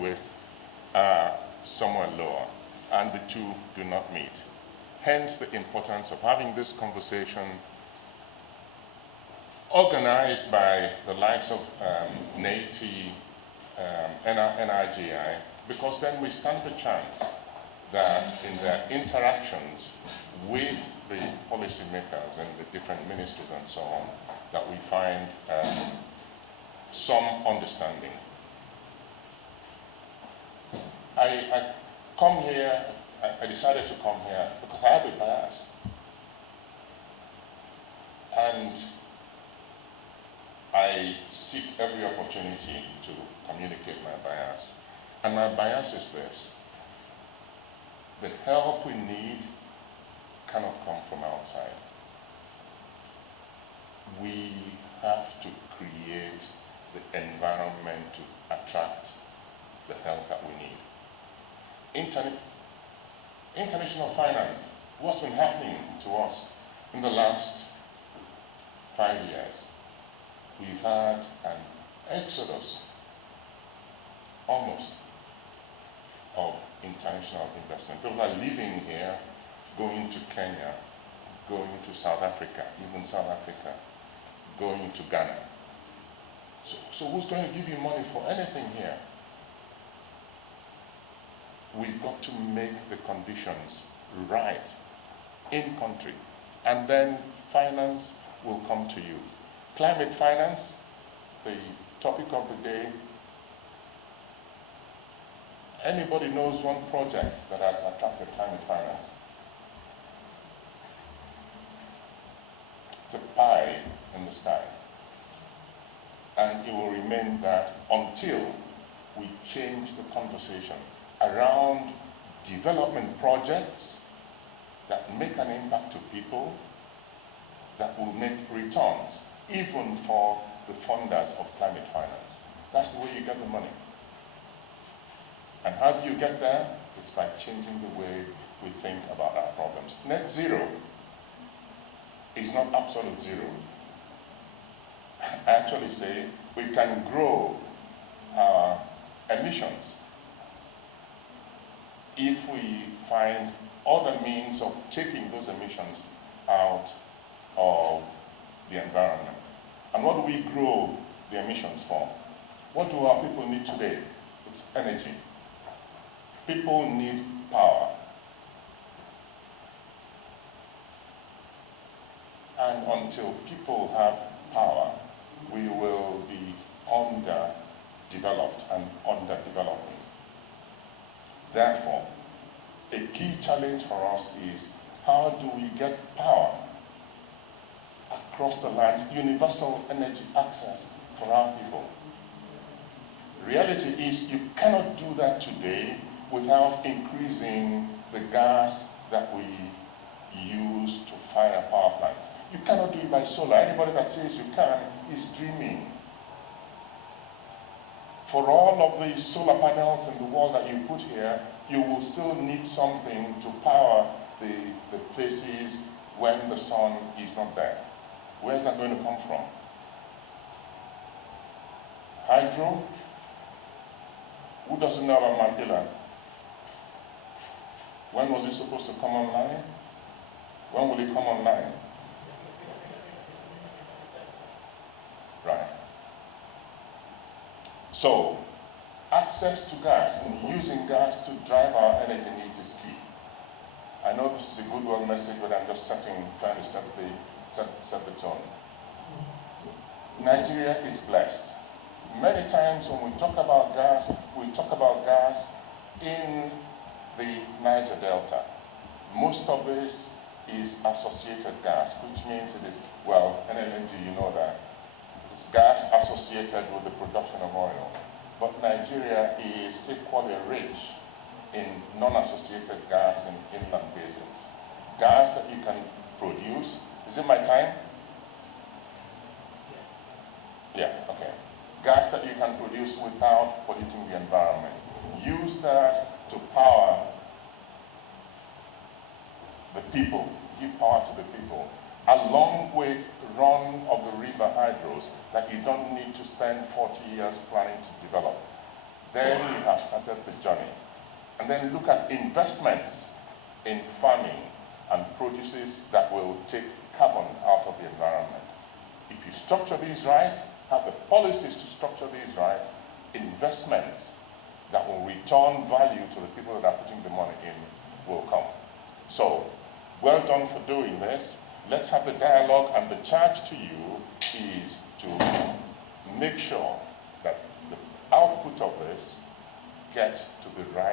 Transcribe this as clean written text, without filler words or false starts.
with are somewhere lower, and the two do not meet. Hence the importance of having this conversation organized by the likes of NATI, NIGI, because then we stand the chance that in their interactions with the policymakers and the different ministries and so on, that we find some understanding. I come here, I decided to come here because I have a bias. And I seek every opportunity to communicate my bias. And my bias is this: the help we need cannot come from outside. We have to create the environment to attract the help that we need. International finance, what's been happening to us in the last 5 years? We've had an exodus, almost, of international investment. People are leaving here, going to Kenya, going to South Africa, even South Africa, going to Ghana. So who's going to give you money for anything here? We've got to make the conditions right in country, and then finance will come to you. Climate finance, the topic of the day. Anybody knows one project that has attracted climate finance? It's a pie in the sky. And it will remain that until we change the conversation around development projects that make an impact to people, that will make returns, even for the funders of climate finance. That's the way you get the money. And how do you get there? It's by changing the way we think about our problems. Net zero is not absolute zero. I actually say we can grow our emissions if we find other means of taking those emissions out of the environment. And what do we grow the emissions for? What do our people need today? It's energy. People need power. And until people have power, we will be underdeveloped and underdeveloping. Therefore, a key challenge for us is how do we get power across the land, universal energy access for our people. Reality is you cannot do that today without increasing the gas that we use to fire power plants. You cannot do it by solar. Anybody that says you can is dreaming. For all of the solar panels in the world that you put here, you will still need something to power the places when the sun is not there. Where's that going to come from? Hydro? Who doesn't know about Mandela? When was it supposed to come online? When will it come online? Right. So, access to gas and using gas to drive our energy needs is key. I know this is a goodwill message, but I'm just trying to set the tone. Nigeria is blessed. Many times when we talk about gas in the Niger Delta. Most of this is associated gas, which means it is, well, LNG, you know that. It's gas associated with the production of oil. But Nigeria is equally rich in non-associated gas in inland basins. Gas that you can produce. Is it my time? Yeah, okay. Gas that you can produce without polluting the environment. Use that to power the people, give power to the people, along with run of the river hydros that you don't need to spend 40 years planning to develop. then you have started the journey. And then look at investments in farming and produces that will take carbon out of the environment. If you structure these right, have the policies to structure these right, investments that will return value to the people that are putting the money in will come. So, well done for doing this. Let's have the dialogue, and the charge to you is to make sure that the output of this gets to the right